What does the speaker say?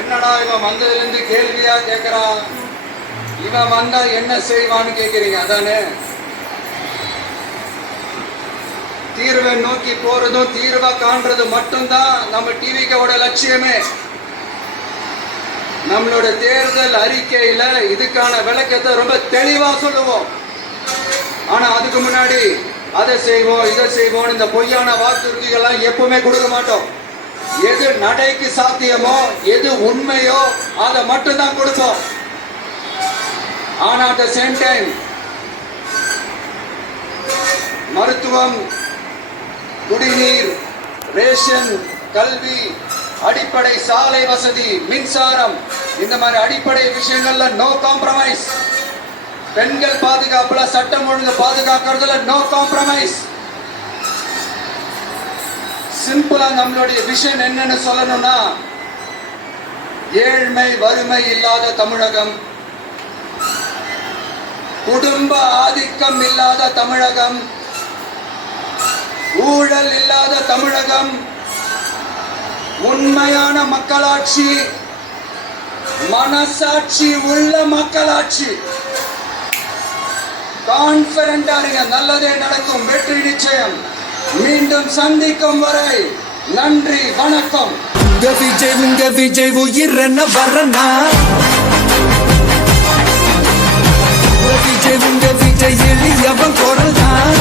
என்னடா இவன் வந்ததுல இருந்து கேள்வியா கேட்கிறான், இவன் வந்தா என்ன செய்வான்னு கேட்கிறீங்க அதானே? தீர்வை நோக்கி போறதும் தீர்வை காண்றது மட்டும்தான் நம்ம டிவிக்கோட லட்சியமே. நம்மளோட தேர்தல் அறிக்கையில இதுக்கான விளக்கத்தை ரொம்ப தெளிவா சொல்லுவோம். ஆனா அதுக்கு முன்னாடி அதை செய்வோம் இதை செய்வோம் இந்த பொய்யான வாக்குறுதிகள்லாம் எப்பவுமே கொடுக்க மாட்டோம். எது நடைக்கு சாத்தியமோ எது உண்மையோ அதை மட்டும்தான் கொடுப்போம். ஆனா அட் த சேம் டைம் மருத்துவம், குடிநீர், ரேஷன், கல்வி, அடிப்படை சாலை வசதி, மின்சாரம், இந்த மாதிரி அடிப்படை விஷயங்கள்ல நோ காம்ப்ரமைஸ். பெண்கள் பாதுகாப்புல, சட்டம் ஒழுங்கு பாதுகாக்கிறதுல நோ காம்ப்ரமைஸ். சிம்பிளா நம்மளுடைய விஷன் என்னன்னு சொல்லணும்னா, ஏழ்மை வறுமை இல்லாத தமிழகம், குடும்ப ஆதிக்கம் இல்லாத தமிழகம், ஊழல் இல்லாத தமிழகம், உண்மையான மக்களாட்சி, மனசாட்சி உள்ள மக்களாட்சி. கான்பிடண்டா இருங்க, நல்லதே நடக்கும், வெற்றி நிச்சயம். மீண்டும் சந்திக்கும் வரை நன்றி, வணக்கம். உங்க விஜய் உயிர் என்ன வரனா, உங்க விஜய் எளியவன் குரல் தான்.